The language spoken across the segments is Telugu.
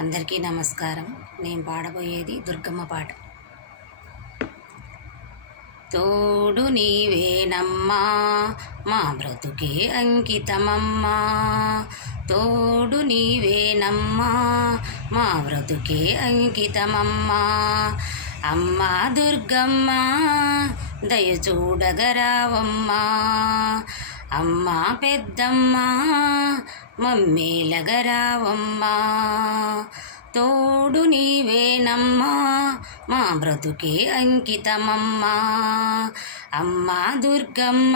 అందరికీ నమస్కారం. నేను పాడబోయేది దుర్గమ్మ పాట. తోడు నీవేనమ్మా మా బ్రతుకే అంకితమమ్మా, తోడు నీవేనమ్మా మా బ్రతుకే అంకితమమ్మా. అమ్మా దుర్గమ్మ దయ చూడగరావమ్మా, అమ్మా పెద్దమ్మ మమ్మేలగరావమ్మా. తోడు నీవేనమ్మా మా బ్రతుకే అంకితమమ్మా, అమ్మా దుర్గమ్మ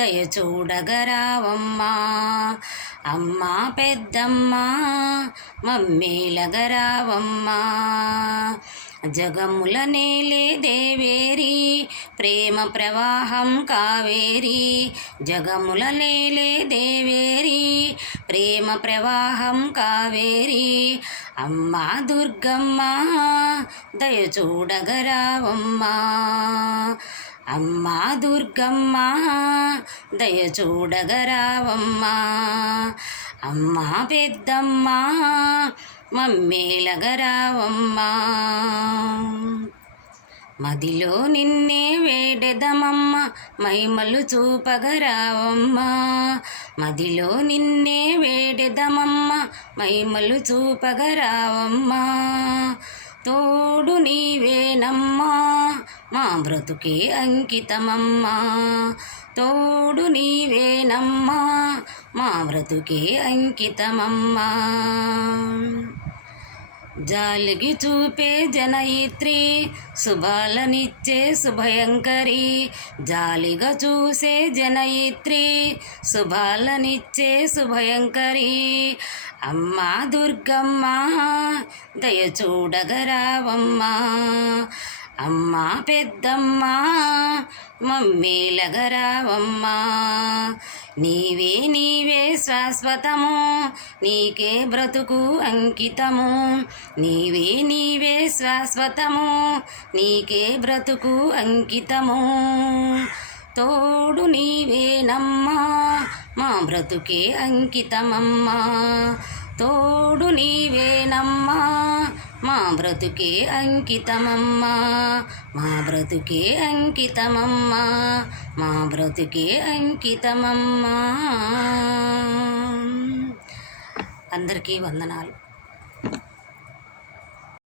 దయ చూడగరావమ్మా, అమ్మా పెద్దమ్మ మమ్మేలగరావమ్మా. జగముల నేలే దేవేరి ప్రేమ ప్రవాహం కావేరి, జగముల నేలే దేవేరి ప్రేమ ప్రవాహం కావేరి. అమ్మా దుర్గమ్మ దయ చూడగరావమ్మా, అమ్మా దుర్గమ్మ దయ చూడగరావమ్మా, అమ్మా పెద్దమ్మ మమ్మేలగరావమ్మా. మదిలో నిన్నే వేడెదమమ్మ మహిమలు చూపగరావమ్మా, మదిలో నిన్నే వేడెదమమ్మ మహిమలు చూపగరావమ్మా. తోడు నీవేనమ్మా మా బ్రతుకే అంకితమమ్మా, తోడు నీవేనమ్మా మా బ్రతుకే అంకితమమ్మా. జాలిగి చూపే జనయిత్రి శుభాలనిచ్చే శుభయంకరి, జాలిగా చూసే జనయిత్రి శుభాలనిచ్చే శుభయంకరి. అమ్మా దుర్గమ్మ దయ చూడగరావమ్మా, అమ్మా పెద్దమ్మ మమ్మేలగరావమ్మా. నీవే నీవే శాశ్వతము నీకే బ్రతుకు అంకితము, నీవే నీవే శాశ్వతము నీకే బ్రతుకు అంకితము. తోడు నీవేనమ్మా మా బ్రతుకే అంకితమమ్మా, తోడు నీవేనమ్మా మా బ్రతుకే అంకితమమ్మా, మా బ్రతుకే అంకితమమ్మా, మా బ్రతుకే అంకితమమ్మా. అందరికీ వందనాలు.